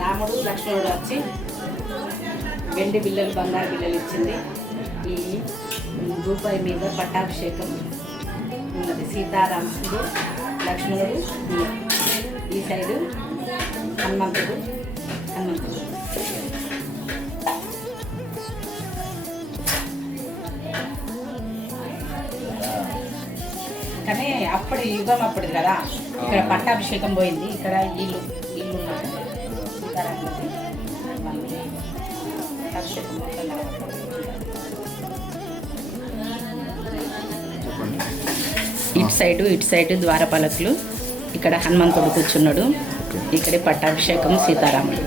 రాముడు లక్ష్మణుడు వచ్చి వెండి బిల్లలు బంగారు బిల్లలు ఇచ్చింది. ఈ రూపాయి మీద పట్టాభిషేకం ఉన్నది. సీతారాముడు లక్ష్మణుడు ఉన్నారు. ఈ సైడు హనుమంతుడు కానీ అప్పటి యుగం అప్పటిది కదా. ఇక్కడ పట్టాభిషేకం పోయింది. ఇక్కడ ఇల్లు ఉన్నది సీతారాముడి. మళ్ళీ పట్టాభిషేకం ఇటు సైడు ద్వారపాలకులు. ఇక్కడ హనుమంతుడు కూర్చున్నాడు. ఇక్కడే పట్టాభిషేకం సీతారాముడు.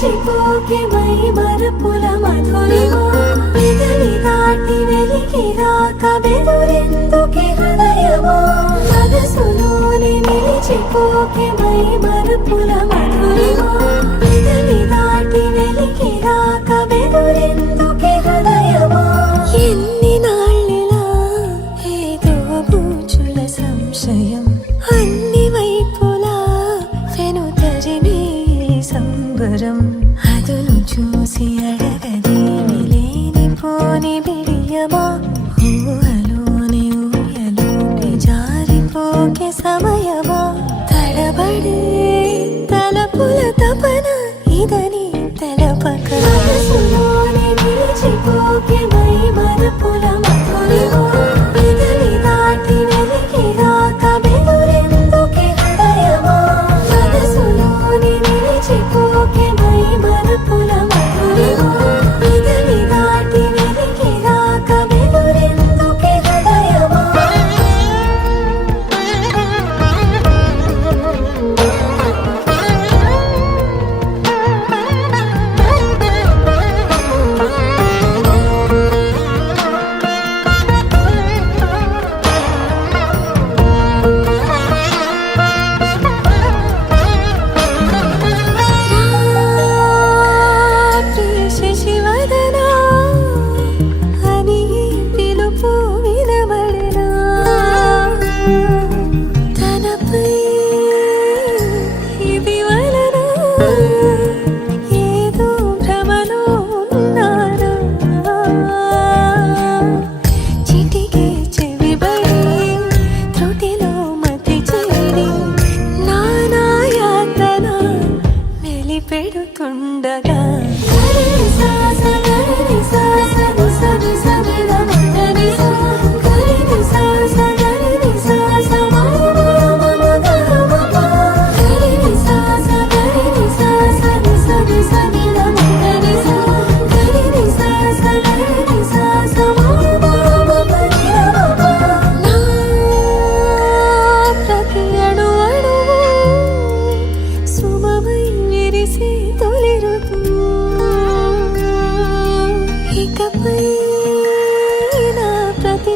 చిపోకే మై మరపుల మధురిమా పెదవి దాటి వెలికి రాక బెదురెందుకే హృదయమా మనసులోనే నిలిచిపోకే మై మరపుల మధురిమా పెదవి దాటి వెలికి రాక బెదురెందుకే హృదయమా ఎన్ని నాళ్ళిలా ఏదో బూచుల సంశయం అన్ని వైపులా వెనుతరిమే సంబరం అదును చూసి అడగదేమి లేనిపోని బిడియమా ఊహలోని ఊయలోకి జారిపోకే సమయమా తడబడే తలపుల తపన ఇదని తెలపక మనసులోనే నిలిచిపోకే మై మరపుల మధురిమా పెదవి దాటి వెలికి రాక బెదురెందుకే హృదయమా మనసులోనే నిలిచిపోకే మై మరపుల మధురిమా పెదవి దాటి వెలికి రాక బెదురెందుకే హృదయమా పెడుతుండగా ఇకపై నా ప్రతి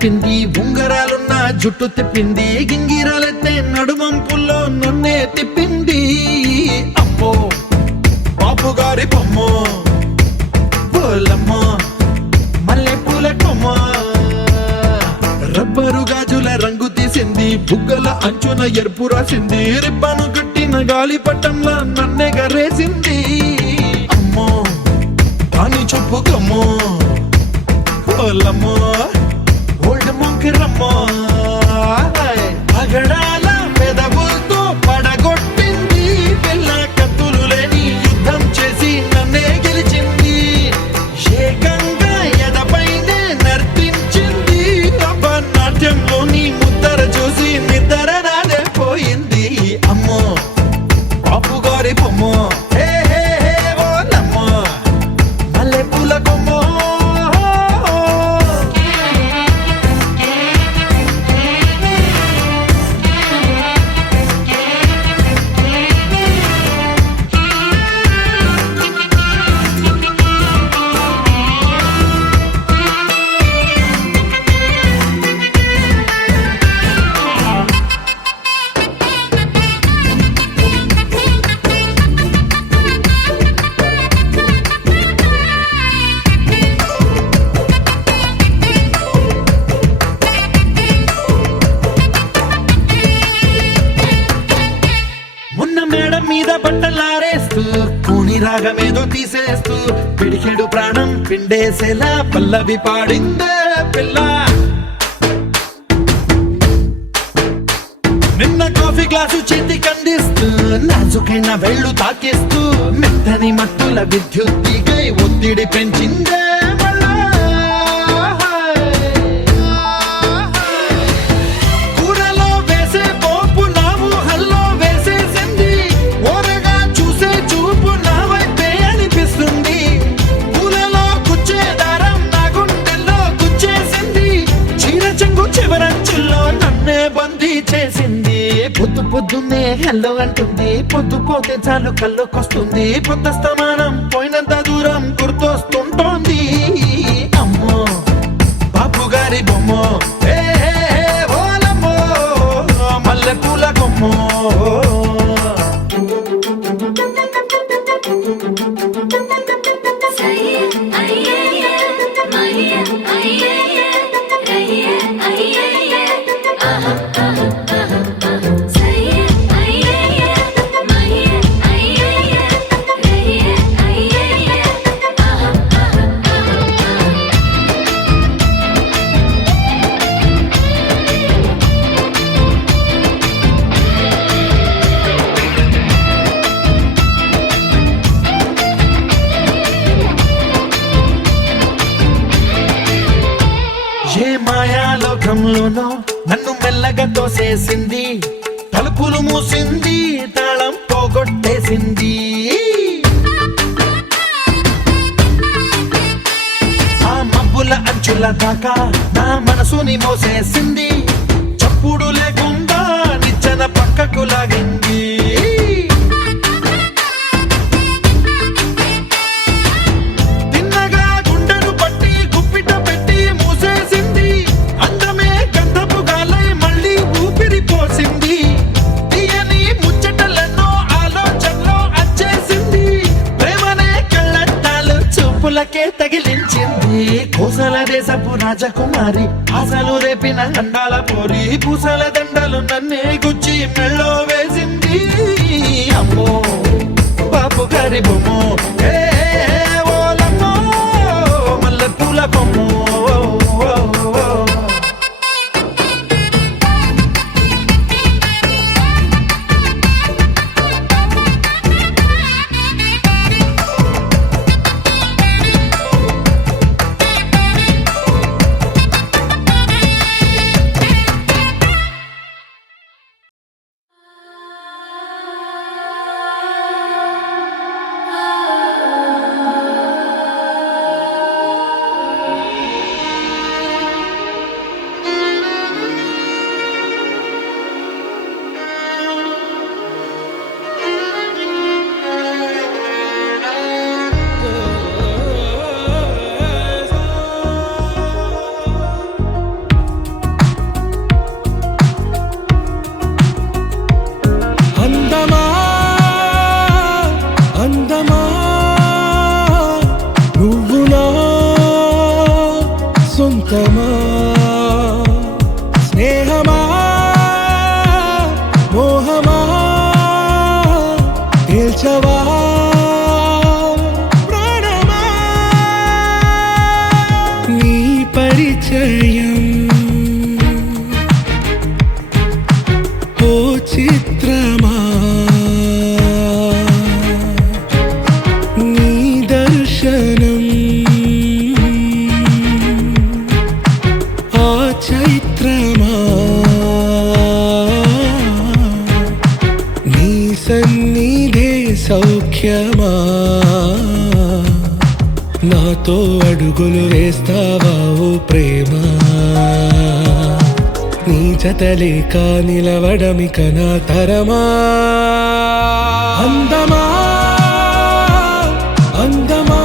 చెప్పింది, ఉంగరాలున్న జుట్టు తిప్పింది, గింగిరాలెత్తే నడుమంపుల్లో నన్నే తిప్పింది. అమ్మో బాపు గారి బొమ్మ, పోలమ్మ మల్లె పూల కొమ్మ, రబ్బరు గాజుల రంగు తీసింది, బుగ్గల అంచున ఎరుపు రాసింది, రిబ్బను కట్టిన గాలి పట్టంలా నన్నే గరేసింది. అమ్మో కాని చెప్పుకమ్మో, పోలమ్మో ఓల్డ్ మొంకిరమ్మో, పగడాల పెదవులతో పడగొట్టింది, పిల్ల కత్తులు లేని యుద్ధం చేసి నన్నే గెలిచింది, ఏకంగా ఎదపైనే నర్తించింది, నాట్యంలోని ముద్దర చూసి నిద్ర నాదే పోయింది. అమ్మో బాపు గారి బొమ్మో, హే హే హే ఓలమ్మో మల్లె పూల కొమ్మో. మొన్న మేడం మీద బట్టలారేస్తూ, కూని రాగమేదో తీసేస్తూ, పిడికెడు ప్రాణం పిండేసేలా పల్లవి పాడిందే పిల్ల. నిన్న కాఫీ గ్లాసు చేతి కందిస్తూ, నాజుకైన వేళ్ళు తాకిస్తూ, మెత్తని మత్తుల విద్యుత్తికై ఒత్తిడి పెంచిందే మళ్ళా. కూరలో వేసే పోపు నా ఊహల్లో వేసేసింది, ఓరగా చూసే చూపు నా వైపే అనిపిస్తుంది, పూలలో గుచ్చే దారం నా గుండెల్లో గుచ్చేసింది, చీర చెంగు చివరంచుల్లో నన్నే బందీ చేసింది. పొద్దు పొద్దున్నే హెల్లో అంటుంది, పొద్దు పోతే చాలు కళ్ళొకొస్తుంది, పొద్దు స్తమానం పోయినంత దూరం గుర్తొస్తుంటోంది. అమ్మో బాపు గారి బొమ్మో, హే హే హే ఓలమ్మో మల్లె పూల కొమ్మో. ఏ మాయాలోకంలోనో నన్ను మెల్లగా తోసేసింది, తలుపులు మూసింది, తాళం పోగొట్టేసింది, ఆ మబ్బుల అంచుల దాకా నా మనసుని మోసేసింది, చప్పుడు లేకుండా నిచ్చెన పక్కకు లాగింది, తిన్నగా గుండెను పట్టి గుప్పిట పెట్టి మూసేసింది, అందమే గంధపు గాలై మళ్ళీ ఊపిరి పోసింది, తీయని ముచ్చటలెన్నో ఆలోచనలో అచ్చేసింది, ప్రేమనే కళ్ళట్టాలు చూపులకే తగిలించింది, కోసల దేశపు రాజకుమారి ఆశలు రేపిన అండాల పోరి, పూసల దండలు నన్నే గుచ్చి మెళ్ళో వేసింది. అమ్మో బాపు గారి బొమ్మో, హే హే హే ఓలమ్మో మల్లె పూల కొమ్మో. చిత్రమా నీ దర్శనం ఆ చైత్రమా నీ సన్నిధే సౌఖ్యమా నాతో అడుగులు వేస్తావా ఓ ప్రేమ నీ జతలేక నిలవడమిక నా తరమా అందమా అందమా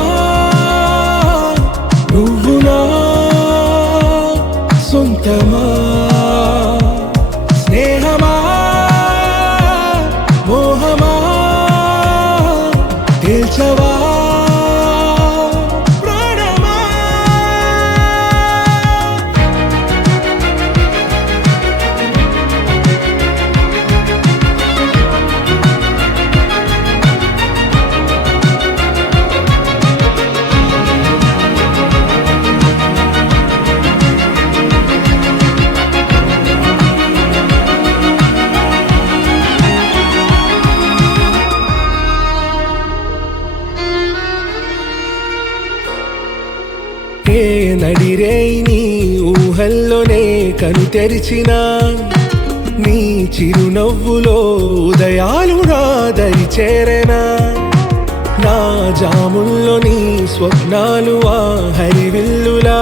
నువ్వు నా సొంతమా స్నేహమా మోహమా తేల్చవా ప్రాణమా ఏ నడిరే నీ ఊహల్లోనే కను తెరిచిన నీ చిరునవ్వులో ఉదయాలు నా దరి చేరెనా నా జాముల్లో నీ స్వప్నాలు ఆ హరివిల్లులా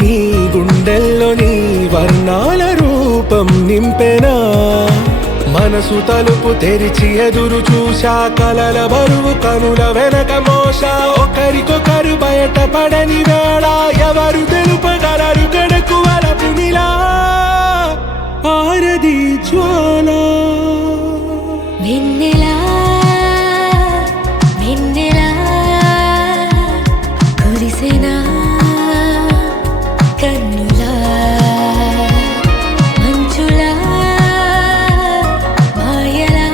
నీ గుండెల్లో నీ వర్ణాల రూపం నింపెనా మనసు తలుపు తెరిచి ఎదురు చూశా కలల బరువు కనుల వెనక మోసా ఒకరికొకరు బయట పడని వేళ ఎవరు తెలుపగలరు గడకు వలపునిలా ఆరది జ్వాల వెన్నెలా వెన్నెలా కురిసెనా కన్నులా మంచులా మాయలా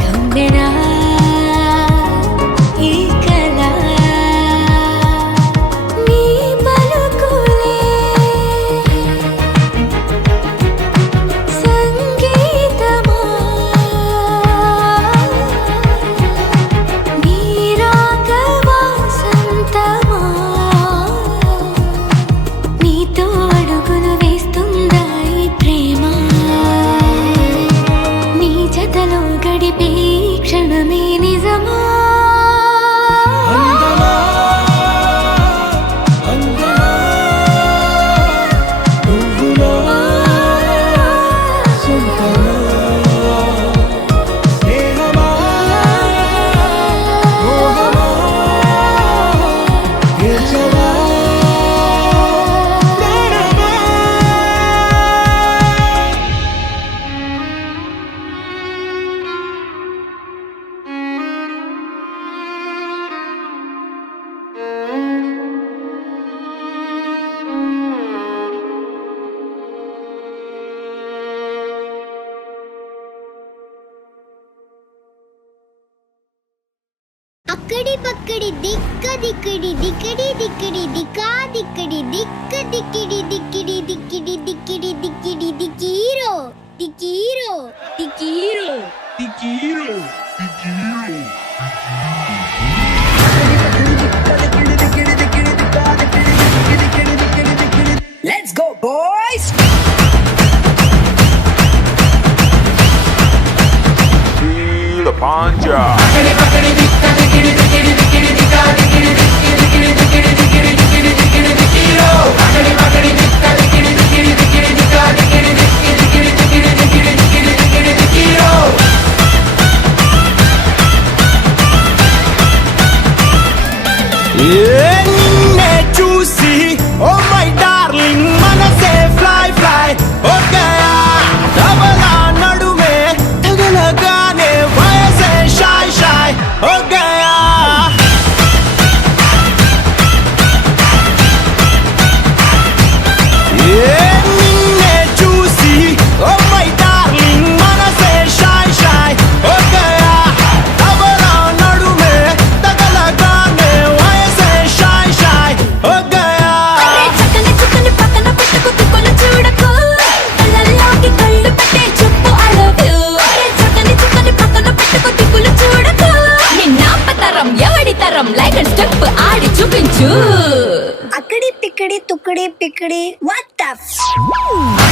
కమ్మెనా ఈ కళ నీ పలుకులే సంగీతమా నీ రాగవా సంతమా నీతో అడుగులు వేస్తుందా ఈ ప్రేమ నీ జతలో గడిపే ఈ క్షణమే నిజమా అందమా అందమా నువ్వు నా సొంతమా స్నేహమా మోహమా తీర్చవా ప్రాణమా అక్కడి పక్కడి దిక్క దిక్కడి దిక్కడి దిక్కడి దిక్కా దిక్కడి దిక్క దిక్కిడి దిక్కిడి దిక్కిడి దిక్కిడి దిక్కిడి దిక్కీరో దిక్కీరో దిక్కీరో Let's go, boys! Feel the panja. నిన్నే చూసి ఓ మై డార్లింగ్ మనసే ఫ్లై ఫ్లై ఓకే తబలా నడుమే తగలగానే వయసే షాయ్ షాయ్ pickety. What the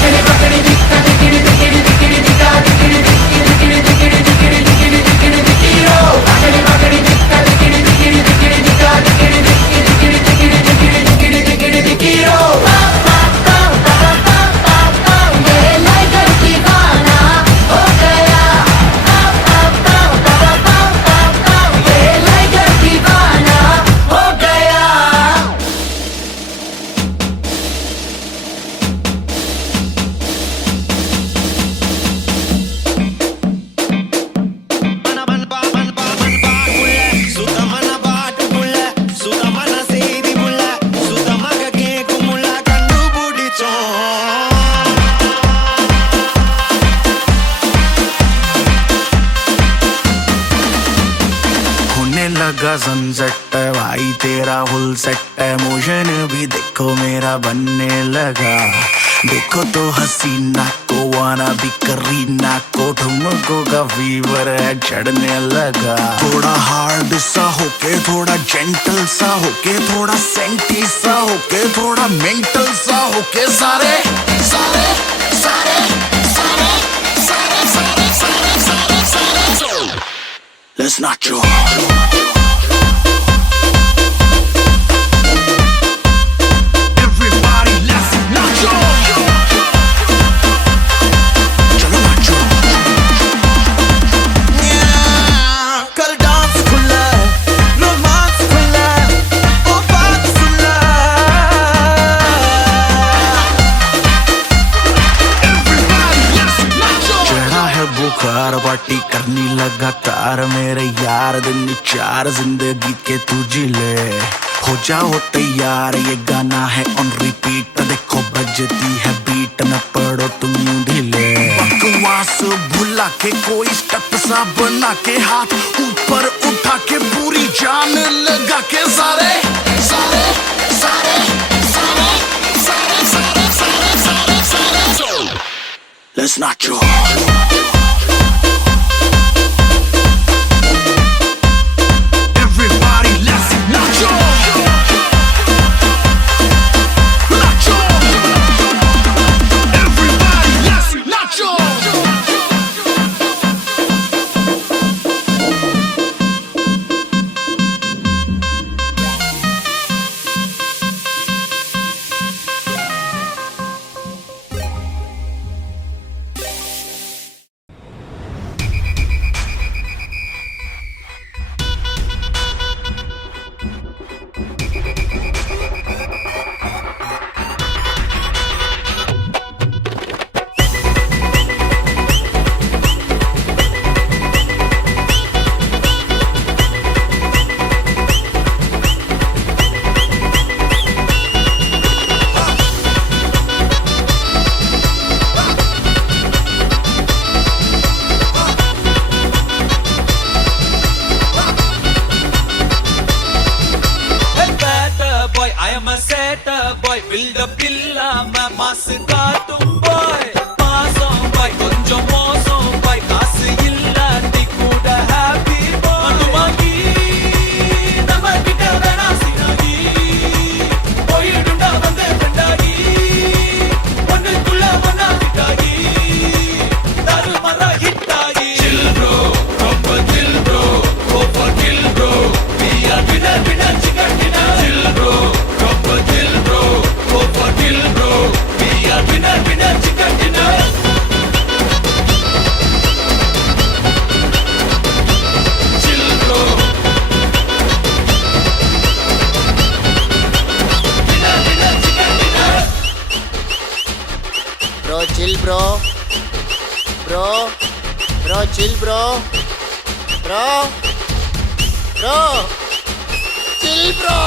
लगा सनसेट भाई तेरा फुल सेट है मोशन भी देखो मेरा बनने लगा देखो तो हसीना को वाना भी करीना को ठुमको का फीवर है चढ़ने लगा थोड़ा हार्ड सा होके थोड़ा जेंटल सा होके थोड़ा सेंटी सा होके थोड़ा मेंटल सा होके सारे सारे सारे सारे सारे सारे सारे सारे सारे Let's not joke. बुखार पार्टी करनी लगातार मेरे यार दिन चार जिंदगी के तू जी ले हो जाओ तैयार ये गाना है ऑन रिपीट देखो बजती है बीट न पड़ो तुम यूं ढीले बकवास भुला के कोई स्टेप सा बना के हाथ ऊपर उठा के पूरी जान लगा के सारे सारे सारे सारे सारे सारे सारे सारे सारे Let's not joke. build up illa मैं मास का तुम boy मासो boy கொஞ்சோ மோசோ boy காசு இல்ல நீ கூட happy boy மனுமாகி நம்ம கிட்ட வேணா சினாகி போயிடுண்டா வந்தே கண்டாகி ஒண்ணுக்குள்ள ஒண்ணா கிட்டாகி தாரு மர ஹிட்டாகி chill bro proper chill bro go for kill bro we are winner chicken dinner chill bro proper chill bro go for kill bro we are winner chicken dinner chill bro winner chicken dinner bro chill bro chill bro chill bro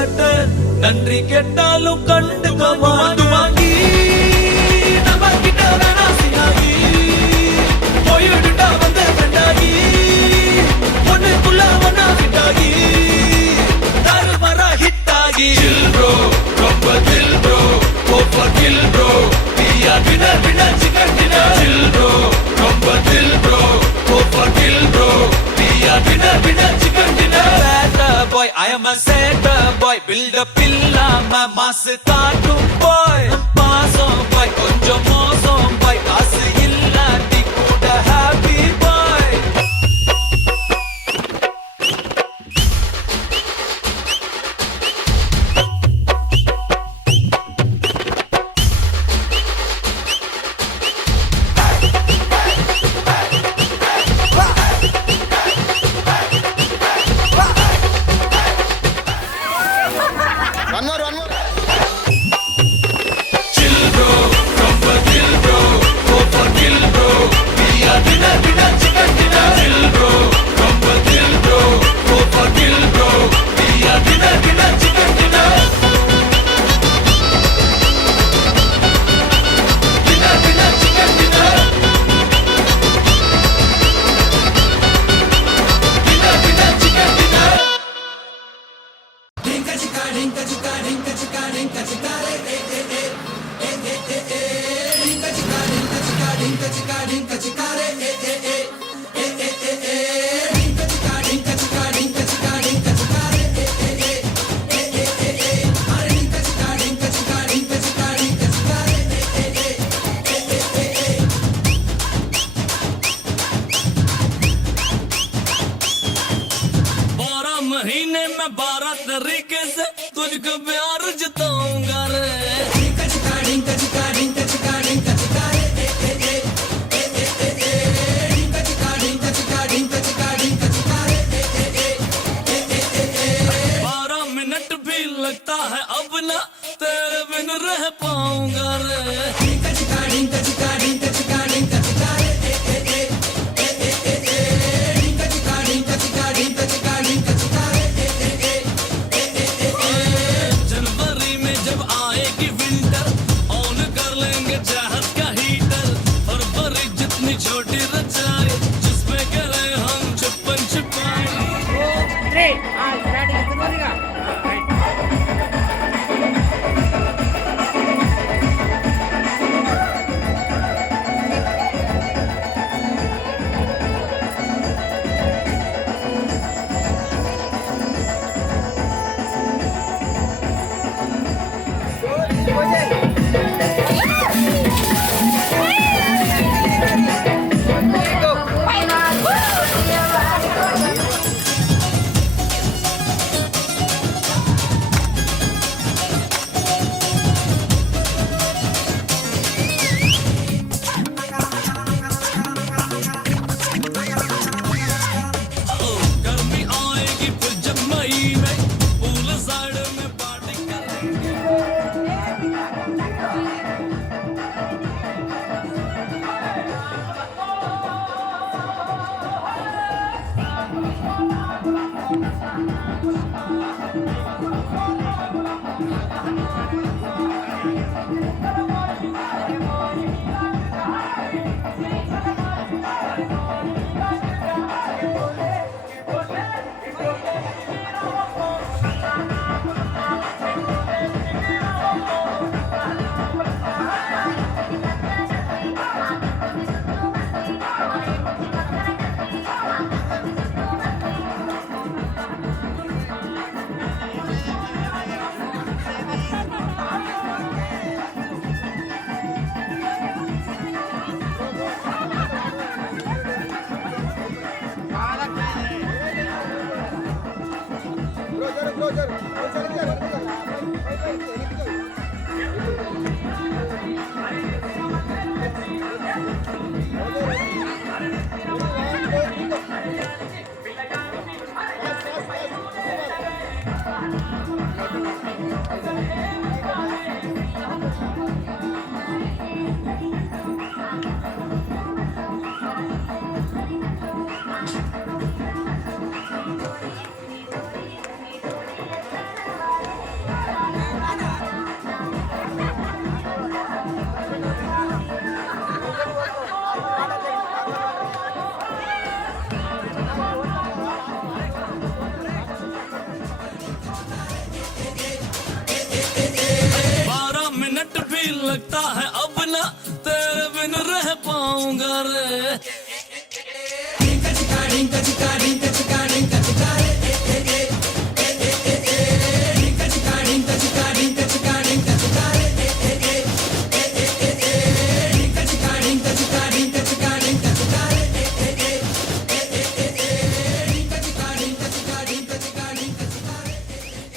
மாட்டேன் நன்றி கேட்டாலும் கண்டுக்க மாட்டேன் வாங்கி நம்ம கிட்ட வேணா சினாகி போயிடுடா வந்த கண்டாகி ஒண்ணுக்குள்ள ஒன்னா ஹிட்டாகி தாறுமாறா ஹிட்டாகி சில் ப்ரோ ரொம்ப தில் ப்ரோ ஓவர் கில் ப்ரோ பியா dinner dinner chicken dinner chill bro ரொம்ப தில் ப்ரோ ஓவர் கில் ப்ரோ பியா dinner dinner chicken dinner setter boy I am a setter boy build up இல்லாம மாசு காட்டும் boy பாசம் பாய் கொஞ்சம் மோசம் பாய் காசு இல்லாட்டி கூட happy boy One more, one more. chill bro ரொம்ப chill bro over kill bro பியா dinner dinner chicken dinner chill bro ரொம்ப chill bro over kill bro பியா dinner dinner chicken dinner dinner dinner chicken dinner dinner dinner chicken dinner महीने में 12 तरीके से तुझको प्यार जताऊंगा रे minute भी लगता है अब ना तेरे बिन रह पाऊंगा रे जनवरी में जब आएगी विंटर ऑन कर लेंगे चाहत का हीटर फरवरी जितनी छोटी रचाई जिसमें करें हम छुपन छुपाई गर्मी आएगी फिर जब मई में पूल साइड में पार्टी करेंगे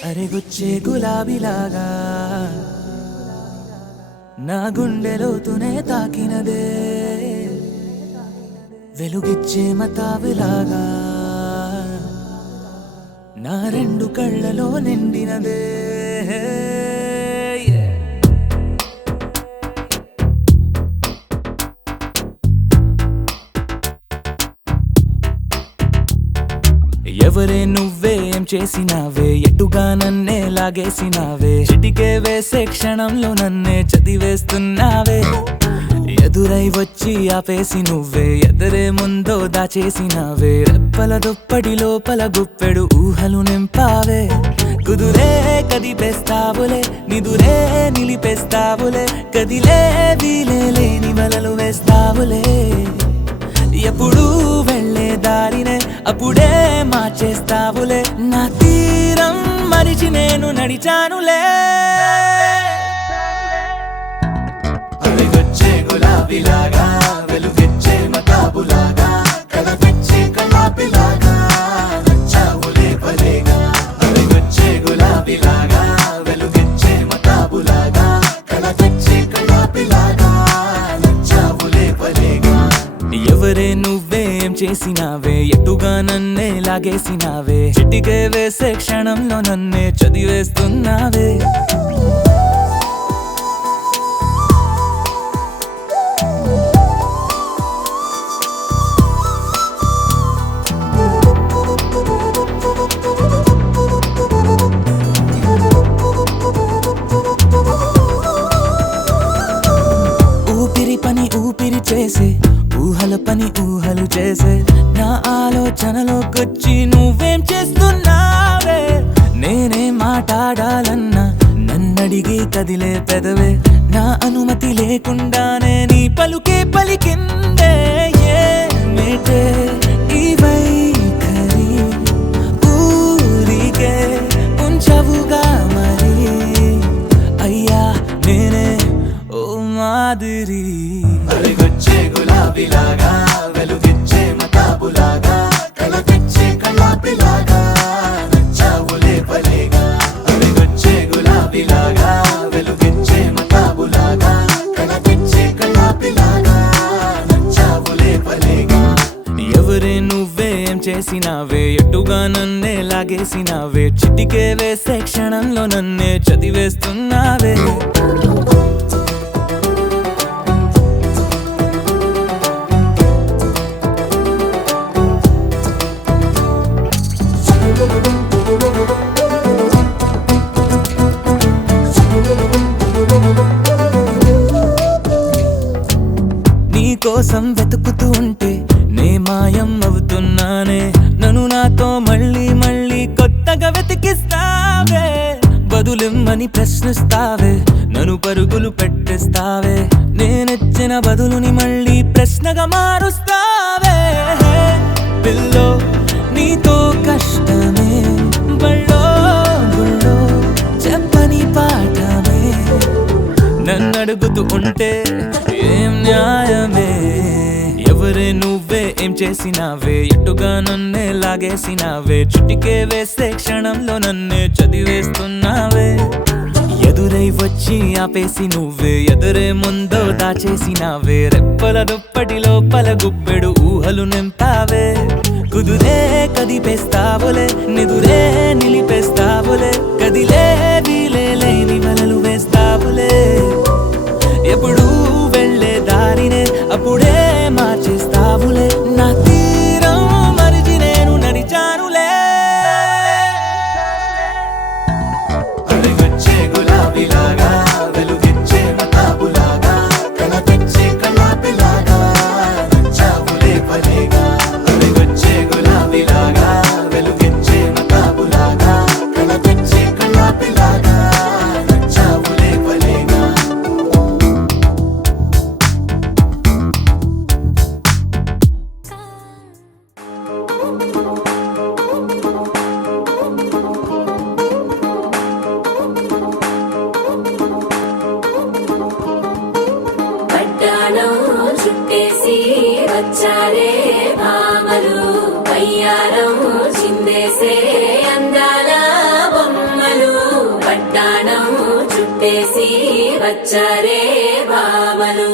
అరే గుచ్చే గులాబీలాగా నా గుండెలోతునే తాకినదే వెలుగిచ్చే మతాబులాగా నా రెండు కళ్ళలో నిండినదే ఎవరే నువ్వేం చేసినావే ఎటుగా నన్నే లాగేసినావే చిటికే వేసే క్షణంలో నన్నే చదివేస్తున్నావే ఎదురై వచ్చి ఆపేసి నువ్వే ఎదరే ముందో దాచేసినావే రెప్పల దుప్పటి లోపల గుప్పెడు ఊహలు నింపావే కుదురే కదిపేస్తావులే నిదురే నిలిపేస్తావులే కదిలే వీలే లేని వలలు వేస్తావులే ఎప్పుడు వెళ్ళే దారినే అప్పుడే మార్చేస్తావులే నా తీరం మరిచి నేను నడిచానులే అవిగొచ్చే గులాబీలాగా వెలుగిచ్చే మతాబులాగా కలపిచ్చే కలాపిలాగా నచ్చావులే భలేగా అవిగొచ్చే గులాబీలాగా వెలుగిచ్చే మతాబులాగా కలపిచ్చే కలాపిలాగా నచ్చావులే భలేగా ఎవరే నువ్వేం చేసినావే ఎటుగా నన్నే లాగేసినావే చిటికే వేసే క్షణంలో నన్నే చదివేస్తున్నావే ఊపిరి పని ఊపిరి చేసే ఊహల పని ఊహలు చేసే నా ఆలోచనలోకొచ్చి నువ్వేం చేస్తున్నావే నేనే మాట్లాడాలన్నా నన్నడిగి కదిలే పెదవే నా అనుమతి లేకుండానే నీ పలుకే పలికిందే ఏమిటే ఈ వైఖరి ఊరికే ఉంచవుగా మరి అయ్యా నేనే ఓ మాదిరి అరిగొచ్చే గులాబీలాగా వెలుగిచ్చే మతాబులాగా కలపిచ్చే కలాపిలాగా నచ్చావులే భలేగా అరిగొచ్చే గులాబీలాగా వెలుగిచ్చే మతాబులాగా కలపిచ్చే కలాపిలాగా నచ్చావులే భలేగా ఎవరే నువ్వేం చేసినావే ఎటుగా నన్నే లాగేసినావే చిటికే వేసే క్షణంలో నన్నే చదివేస్తున్నావే నీకోసం వెతుకుతూ ఉంటే నే మాయం అవుతున్నానే నన్ను నాతో మళ్ళీ మళ్ళీ కొత్తగా వెతికిస్తావే బదులిమ్మని ప్రశ్నిస్తావే నన్ను పరుగులు పెట్టిస్తావే నేనెచ్చిన బదులుని మళ్ళీ ప్రశ్నగా మారుస్తావే పిల్లో నీతో కష్టమే బళ్ళో గుళ్ళో చెప్పని పాఠమే నన్నడుగుతూ ఉంటే ఏం న్యాయమే ఎవరే నువ్వే ఏం చేసినావే ఎటుగా నన్నే లాగేసినావే చుటికే వేసే క్షణంలో నన్నే చదివేస్తున్నావే ఎదురై వచ్చి ఆపేసి నువ్వే ఎదురే ముందో దాచేసినావే రెప్పల దుప్పటి లోపల గుప్పెడు ఊహలు నింపావే కుదురే కదిపేస్తావులే నిదురే నిలిపేస్తావులే కదిలే వీలే లేని వలలు వేస్తావులే ఎప్పుడు వెళ్ళే దారినే అప్పుడే మార్చేస్తావులే నా తీరం మరిచి నేను నడిచానులే అరిగొచ్చే గులాబీలాగా వెలుగిచ్చే మతాబులాగా కలపిచ్చే కలాపిలాగా నచ్చావులే భలేగా అరిగొచ్చే గులాబీలాగా వెలుగిచ్చే మతాబులాగా కలపిచ్చే కలాపిలాగా నచ్చావులే భలేగా వడ్డాణం చుట్టేసి వచ్చారే బావలు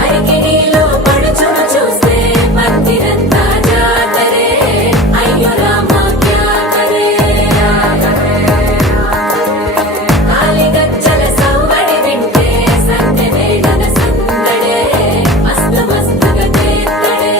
అరికిణీలో పడుచును చూస్తే మందిరంతా జాతరే అయ్యో రామా క్యా కరే కాలిగజ్జల సవ్వడి వింటే సందె వేళల సందడే మస్తు మస్తుగా చేత్తడే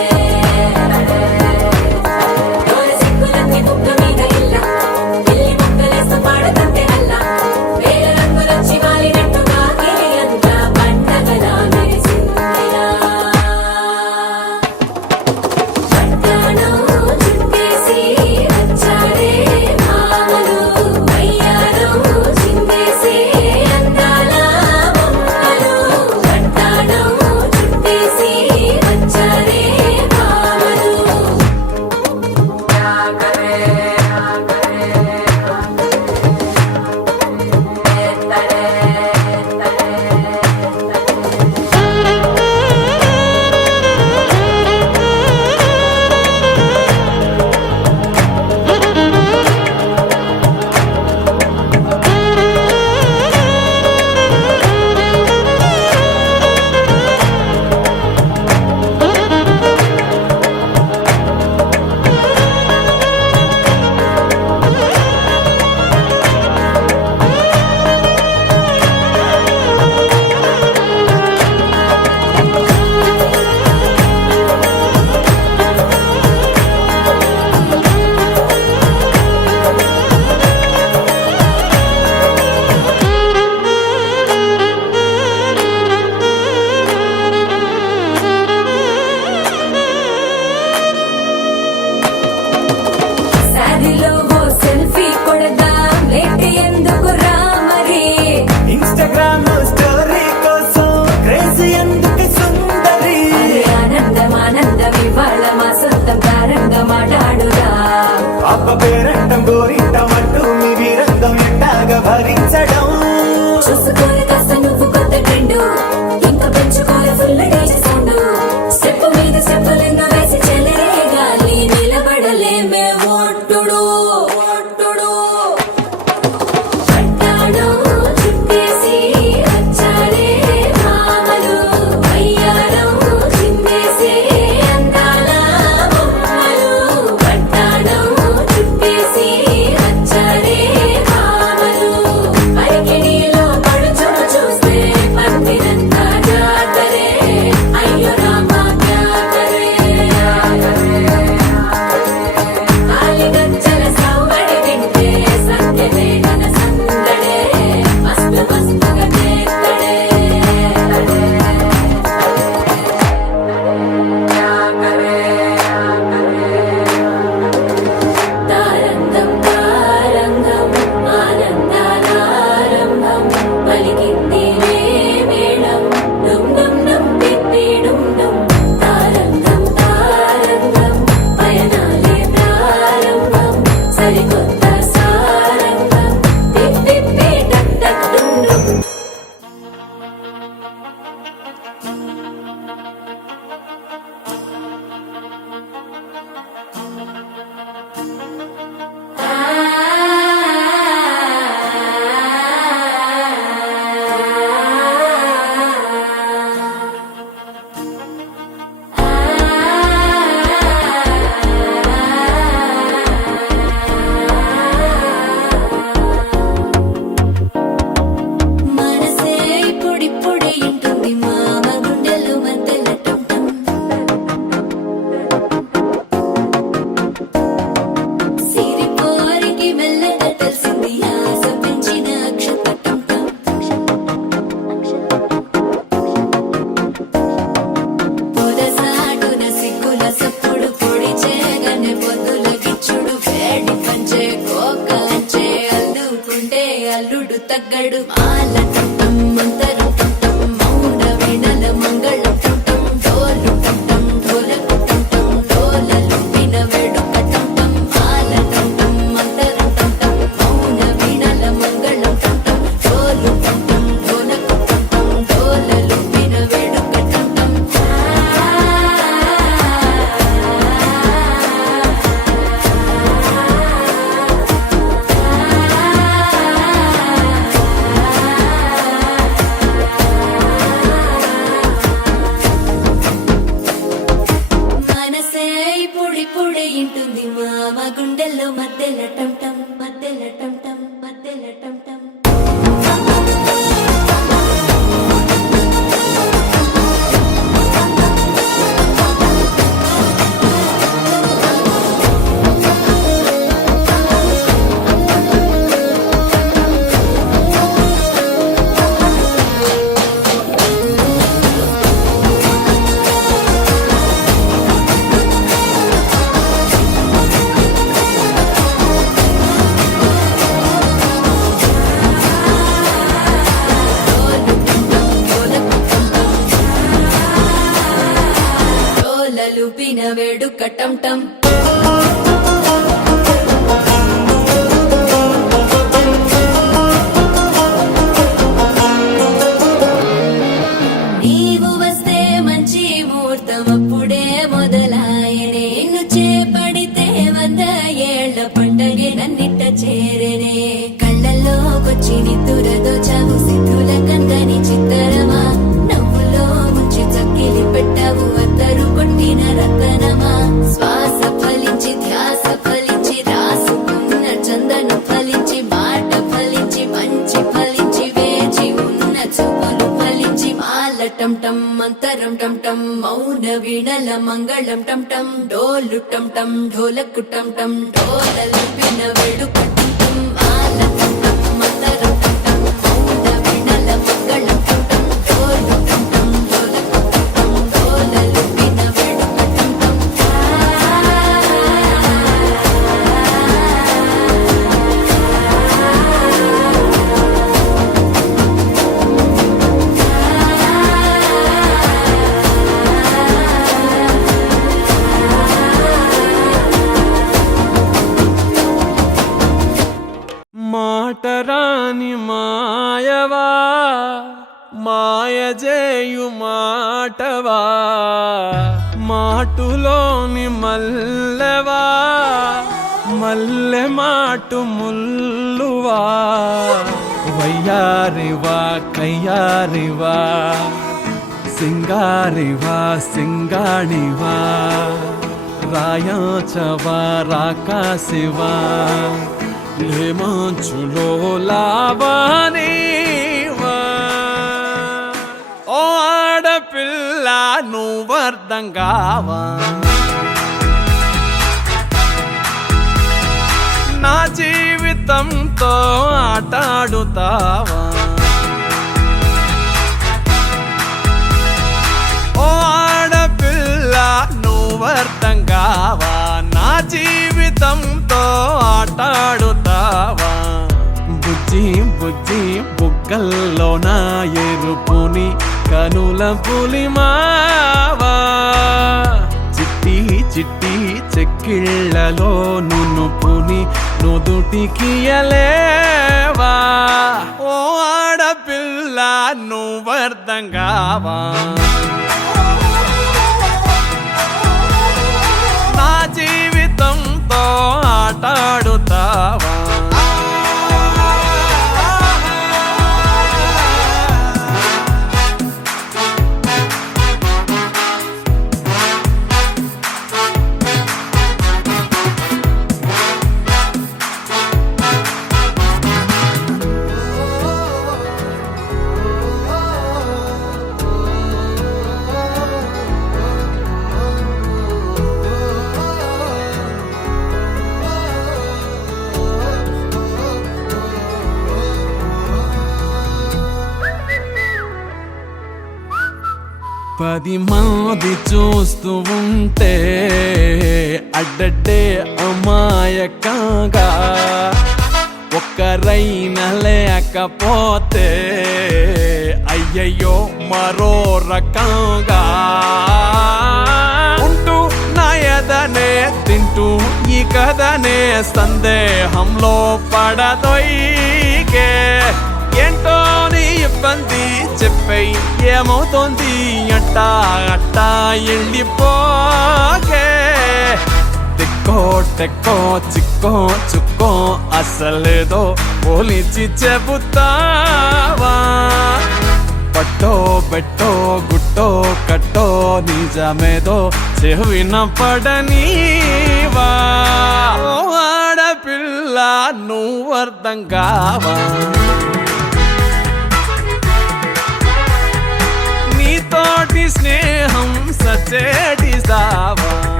తలలుప్పిన వేడుక టం టం నీవు వస్తే మంచి ముహూర్తం అప్పుడే మొదలాయనే నిన్ను చేపడితే 100 ఏళ్ల పండగే నన్నిట్ట చేరనే కళ్ళల్లోకొచ్చి నిద్దురదో చావు సిద్ధుల కందని చిత్తరమా నవ్వులో ముంచి చక్కిలి పెట్టావు అత్తరు కొట్టిన రతనమా శ్వాస ఫలించి ధ్యాస ఫలించి రాసుకున్న చందను ఫలించి మాట ఫలించి మంచి ఫలించి వేచి ఉన్న చూపులు ఫలించి మాల టం టం మంతరం టం టం మౌన వీణల మంగళం టం టం డోలు టం టం ఢోలకు టం టం డోలలు విన వేడుక టం టం మాల టం టం మంతరం టం టం మౌన వీణల మంగళం టం టం డోలు టం టం ఢోలకు టం టం డోలలు విన వేడుక టం టం మాటరాని మాయవా మాయజేయు మాటవా మాటులోని మల్లెవా మల్లె మాటు ముల్లువా వయ్యారివా కయ్యారివా సింగారివా సింగాణివా రాయాచవా రాకాశివా లేమాంచులో లావానివా ఓ ఆడపిల్ల నువ్వర్థం కావా నా జీవితంతో ఆటాడుతావా ఓ ఆడపిల్ల నువ్వర్థం కావా నా జీవితంతో ఆటాడుతావా బుజ్జి బుజ్జి బుగ్గల్లో నా ఎరుపుని కనుల పులిమావా చిట్టి చిట్టి చెక్కిళ్ళలో నునుపుని నుదుటికియలేవా ఓ ఆడపిల్ల నువ్వర్థం కావా నా జీవితంతో ఆటాడుతావా పది మంది చూస్తూ ఉంటే అడ్డడ్డే అమాయకంగా ఒక్కరైనా లేకపోతే అయ్యయ్యో మరో రకంగా ఉంటూ నా ఎదనే తింటూ ఈ కథనే సందేహంలో పడదొయ్యే ఏంటో నీ ఇబ్బంది చెప్పేయ్ ఏమవుతోంది అట్టా అట్టా వెళ్ళిపోకే తెక్కో టెక్కో చిక్కో చుక్కో అసలేదో పోలిచి చెబుతావా పట్టో బెట్టో గుట్టో కట్టో నిజమేదో చెవిన పడనీవా ఓ ఆడపిల్ల నువ్వర్థం కావా నీతోటి స్నేహం సచేటి సావా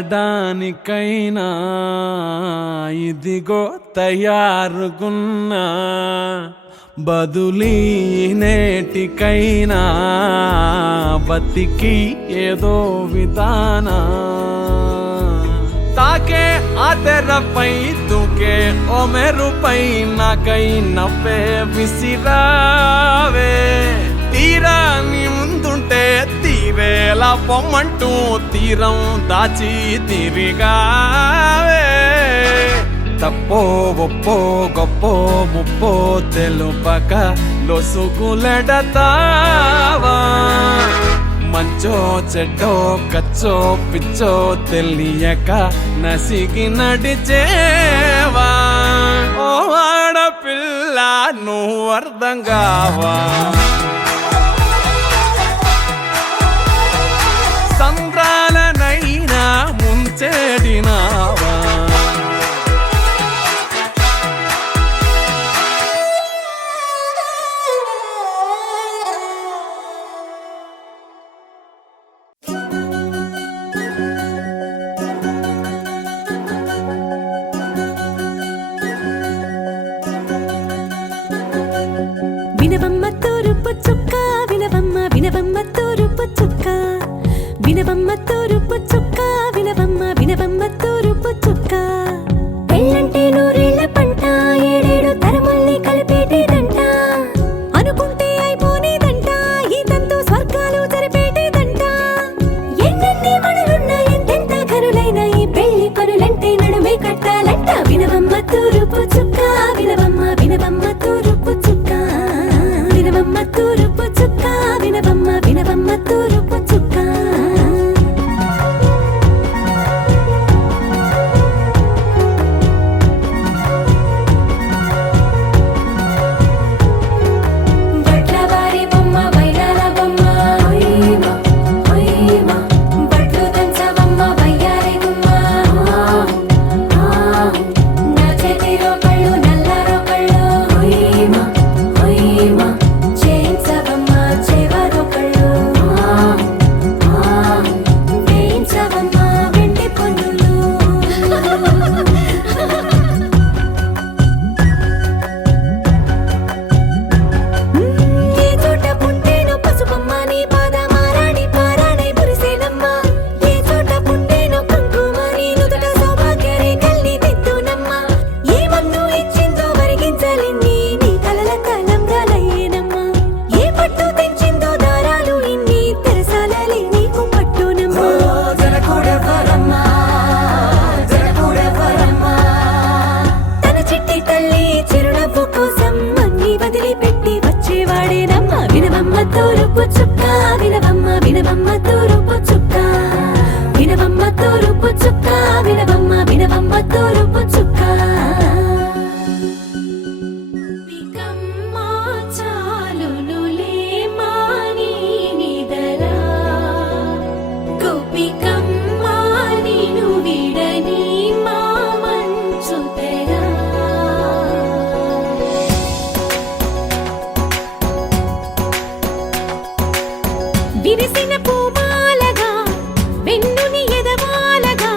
వాడడానికైనా ఇదిగో తయారుగున్నా బదులీ నేటికైనా బతికి ఏదో విధానా తాకే ఆ తెరపై తూకే ఓ మెరుపై నాకై నవ్వే విసిరావే తీరాని ముందుంటే తీరేలా పొమ్మంటూ తీరం దాచి తిరిగావే తప్పో ఒప్పో గొప్పో ముప్పో తెలుపక లొసుగులెడతావా మంచో చెడ్డో కచ్చో పిచ్చో తెలియక నసిగి నడిచేవా ఓ ఆడపిల్ల నువ్వు అర్థం కావా సంద్రాలనైనా ముంచెడినావా వినవమ్మ తూరుపు చుక్క వినవమ్మ వినవమ్మ తూరుపు చుక్క వినవమ్మ తూరుపు చుక్క వినవమ్మ వినవమ్మ తూరుపు చుక్క పెళ్ళంటే నూరేళ్ల పంట ఏడేడు తరముల్ని కలిపేటేదంట అనుకుంటే అయిపోనేదంట ఈ తంతు స్వర్గాలు జరిపేటేదంట ఎన్నెన్ని మనులున్న ఎంతెంత కరులైన ఈ పెళ్లి పనులంటే నడుమే కట్టాలంట వినవమ్మ తూరుపు చుక్క వినవమ్మ వినవమ్మ తూరుపు చుక్క వినవమ్మ తూరుపు చుక్క వినవమ్మ వినవమ్మ తూరుపు చుక్క బట్లవారి బొమ్మ వైరాల బొమ్మ హొయ్యమా హొయ్యమా బట్లు దంచవమ్మ వయ్యారి గుమ్మ నా చేతిలో కళ్ళు నల్లారో కళ్ళు హొయ్యమా హొయ్యమా చేయించవమ్మ చేవారో కళ్ళు వేయించవమ్మ వెండి పొన్నులు ఏ చోట పుట్టేనో పసుపమ్మ నీ పాదమారాణి పారాణై పురిసేనమ్మ ఏ చోట పుట్టేనో కుంకుమ నీ నుదుట సౌభాగ్య రేఖల్ని దిద్దునమ్మ ఏ మన్ను ఇచ్చిందో వరిగించలిన్ని నీ కలల కలంగాలయ్యేనమ్మ ఏ పట్టు తెంచిందో దారాలు ఇన్ని తెరసాలలే నీకు పట్టునమ్మ జనకూడెవరమ్మ జనకూడెవరమ్మ తన చిట్టి తల్లి చిరునవ్వు కోసం అన్ని వదిలిపెట్టి వచ్చేవాడేనమ్మ వినవమ్మ తూరుపు చుక్క వినవమ్మ వినవమ్మ తూరుపు చుక్క వినవమ్మ తూరుపు చుక్క వినవమ్మ వినవమ్మ తూరుపు చుక్క చాలునులే మాని నిదరా గోపికమ్మ నిను విడని మా మంచు తెరా విరిసిన పూమాలగా వెన్నుని ఎదవాలగా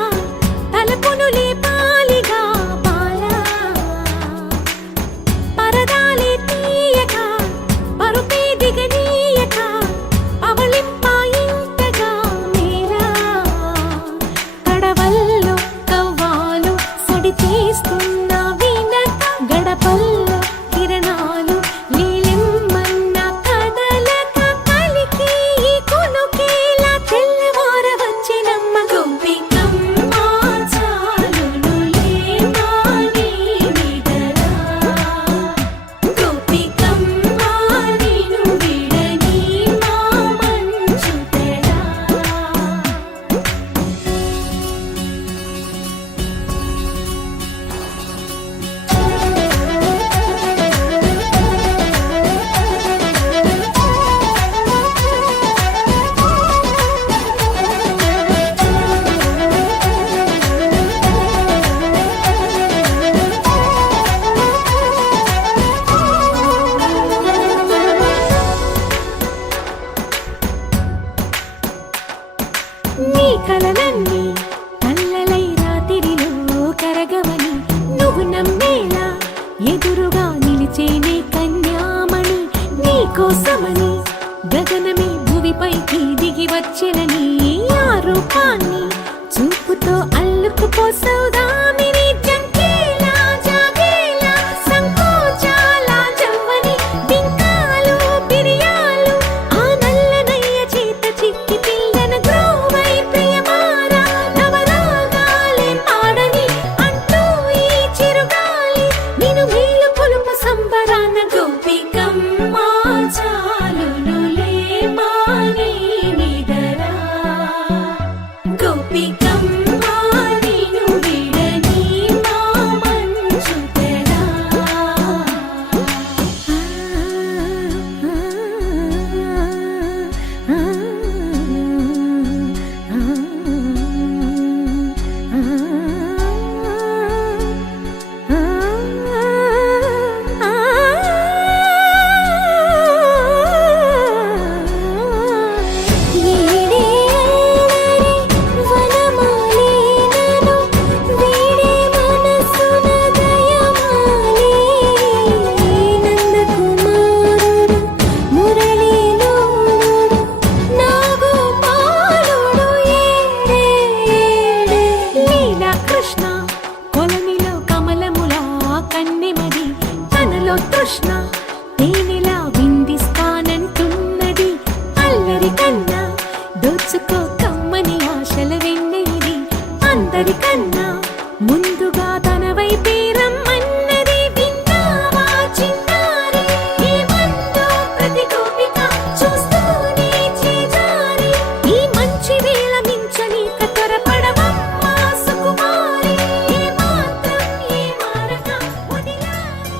తలపును లేపాలిగా బాలా పరదాలే తీయక పరుపే దిగనీయక అవలింపాయింతగా మేరా కడవల్లో కవ్వాలు సడి చేస్తున్న వినక గడపల్లో కిరణాలు నీలిమ్మన్న కదలక కలికి ఈ కొనుకేలా తెల్లవార వచ్చినమ్మ గోపికమ్మ చాలునులే మాని నిదరా గోపికమ్మ నిను విడని మా మంచు తెరా నీ కలలన్నీ ఎదురుగా నిలిచేనే కన్యామణి నీకోసమని గగనమే భువిపైకి దిగి వచ్చెనని ఆ రూపాన్ని చూపుతో అల్లుకుపోసౌదామిని జంకేలా జాగేలా సంకోచాల జవ్వని బింకాలు బిరియాలు ఆ నల్లనయ్య చేత చిక్కి పిల్లన గ్రోవై ప్రియమారా నవరాగాలే పాడని అంటూ ఈ చిరుగాలి నిన్ను మేలు కొలుపు సంబరాన గోపికమ్మ చాలునులే మాని నిదరా గోపికమ్మ నిన్ను విడని మా మంచు తెరా కృష్ణ కొలనిలో కమలములా కన్నెమది తనలో తృష్ణ తేనెలా విందిస్తానంటున్నది అల్లరి కన్నా దోచుకో కమ్మని ఆశల వెన్నెది అందరికన్నా ముందుగా తన వైపే రమ్మన్నది విన్నావా చిన్నారి ఏమందో ప్రతి గోపిక చూస్తూనే చేజారి ఈ మంచి వేళ మించని త్వరపడవమ్మా సుకుమారి ఏ మాత్రం ఏ మారక వదిలాలి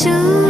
చూ